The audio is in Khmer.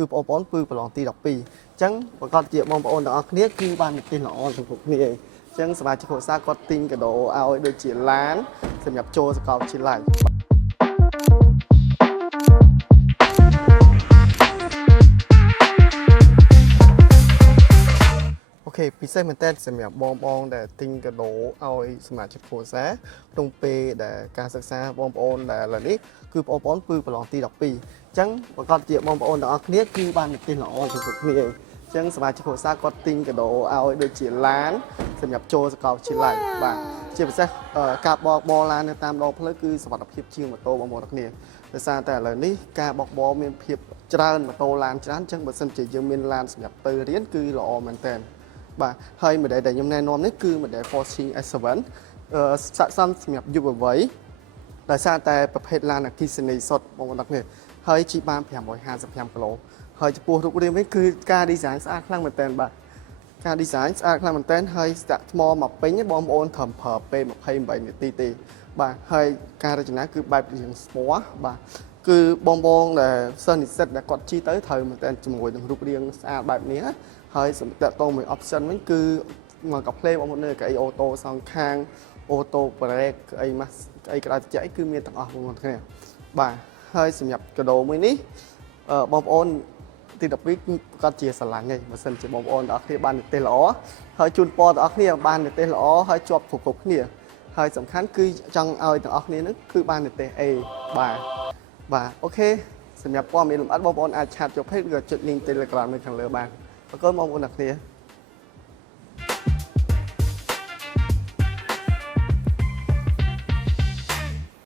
គឺបងប្អូនគឺប្រឡងទី12អញ្ចឹងប្រកាសជាបងប្អូនទាំងអស់គ្នាគឺបានទីល្អទាំងគ្រប់គ្នាអញ្ចឹងសមាជិកគ្រួសារគាត់ទិញកាដូឲ្យដូចជាឡានសម្រាប់ចូលសាកលវិទ្យាល័យអូខេពិសេសមែនតើសម្រាប់បងប្អូនដែលទិញកាដូឲ្យសមាជិកគ្រួសារក្នុងពេលដែលការសិក្សាបងប្អូនដែលឥឡូវនេះគឺបងប្អូនគឺប្រឡងទី12អញ្ចឹងប្រកាសជាបងប្អូនទាំងអស់គ្នាគឺបានទីល្អទាំងគ្រប់គ្នាអញ្ចឹងសមាជិកគ្រួសារគាត់ទិញកាដូឲ្យដូចជាឡានសម្រាប់ចូលសាកលវិទ្យាល័យបាទជាពិសេសការបកបរឡាននៅតាមដងផ្លូវគឺសុវត្ថិភាពជាងម៉ូតូបងប្អូនទាំងគ្នាដោយសារតែឥឡូវនេះការបកបរមានភាពច្រើនម៉ូតូឡានច្រើនអញ្ចឹងបើសិនជាយើងមានឡានសម្រាប់ទៅរៀនគឺល្អមែនតើបាទហើយ model ដែលខ្ញុំណែនាំនេះគឺ model Porsche S7 ស័ក្តិសមសម្រាប់យុវវ័យដោយសារតែប្រភេទឡានអគ្គិសនីសុទ្ធបងប្អូនទាំងគ្នាហើយជិះបាន555គីឡូហើយចំពោះរូបរាងវិញគឺការ design ស្អាតខ្លាំងមែនតើបាទការ design ស្អាតខ្លាំងមែនតើហើយស្ទាក់ថ្មមកពេញបងប្អូនត្រឹមប្រើពេល28នាទីទេបាទហើយការរចនាគឺបែបរាងស្ពណ៌បាទគឺបងប្អូនដែលសិស្សនិស្សិតដែលគាត់ជិះទៅត្រូវមែនតើជាមួយនឹងរូបរាងស្អាតបែបនេះណាហើយសម្រាប់តមួយ option វិញគឺមកកាផ្លេបងប្អូននៅកៅអីអូតូសងខាងអូតូប្រេកអីម៉ាស់អីក្រៅត្រជាក់គឺមានទាំងអស់បងប្អូនគ្នាបាទហើយសម្រាប់កាដូមួយនេះបងប្អូនទី12គាត់ជាស្រឡាញ់ហើយបើសិនជាបងប្អូនទាំងអស់គ្នាបាននិទេសល្អហើយជូនពរទាំងអស់គ្នាបាននិទេសល្អហើយជាប់គ្រប់គ្នាហើយសំខាន់គឺចង់ឲ្យទាំងអស់គ្នានឹងគឺបាននិទេស A បាទអូខេសម្រាប់ព័ត៌មានលម្អិតបងប្អូនអាចឆាតចូល page ឬក៏ចុច link Telegram នៅខាងលើបានអរគុណបងប្អូនទាំងគ្នា